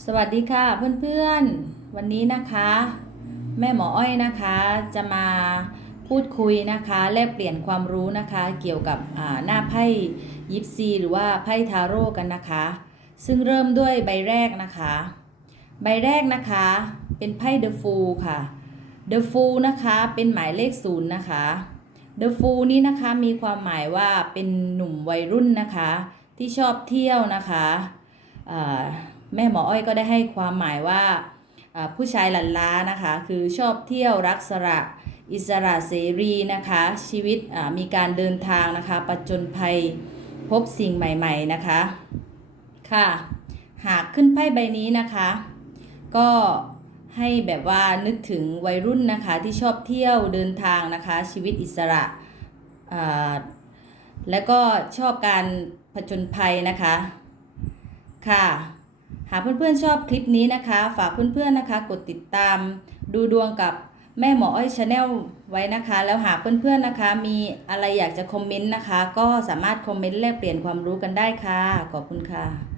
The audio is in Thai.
สวัสดีค่ะเพื่อนๆ วันนี้นะคะ แม่หมออ้อยนะคะจะมาพูดคุยนะคะแลกเปลี่ยนความรู้นะคะเกี่ยวกับหน้าไพ่ยิปซี หรือว่าไพ่ทาโร่กันนะคะ ซึ่งเริ่มด้วยใบแรกนะคะ ใบแรกนะคะเป็นไพ่เดอะฟูค่ะเดอะฟูนะคะเป็นหมายเลขศูนย์นะคะเดอะฟูนี้นะคะมีความหมายว่าเป็นหนุ่มวัยรุ่นนะคะ ที่ชอบเที่ยวนะคะอ่า แม่หมออ้อยก็ได้ให้ความหมายว่าผู้ชายหลันล้านะคะ คือชอบเที่ยวรักสระอิสระเสรีนะคะ ชีวิตมีการเดินทางนะคะประจนภัยพบสิ่งใหม่ ๆนะคะ ค่ะ หากขึ้นไพ่ใบนี้นะคะ ก็ให้แบบว่านึกถึงวัยรุ่นนะคะที่ชอบเที่ยวเดินทางนะคะ ชีวิตอิสระและก็ชอบการผจญภัยนะคะ ค่ะ หากเพื่อนๆชอบคลิปนี้นะคะ ฝากเพื่อนๆนะคะ กดติดตาม ดูดวงกับแม่หมออ้อยชาแนลไว้นะคะ แล้วหากเพื่อนๆนะคะ มีอะไรอยากจะคอมเมนต์นะคะ ก็สามารถคอมเมนต์แลกเปลี่ยนความรู้กันได้ค่ะ ขอบคุณค่ะ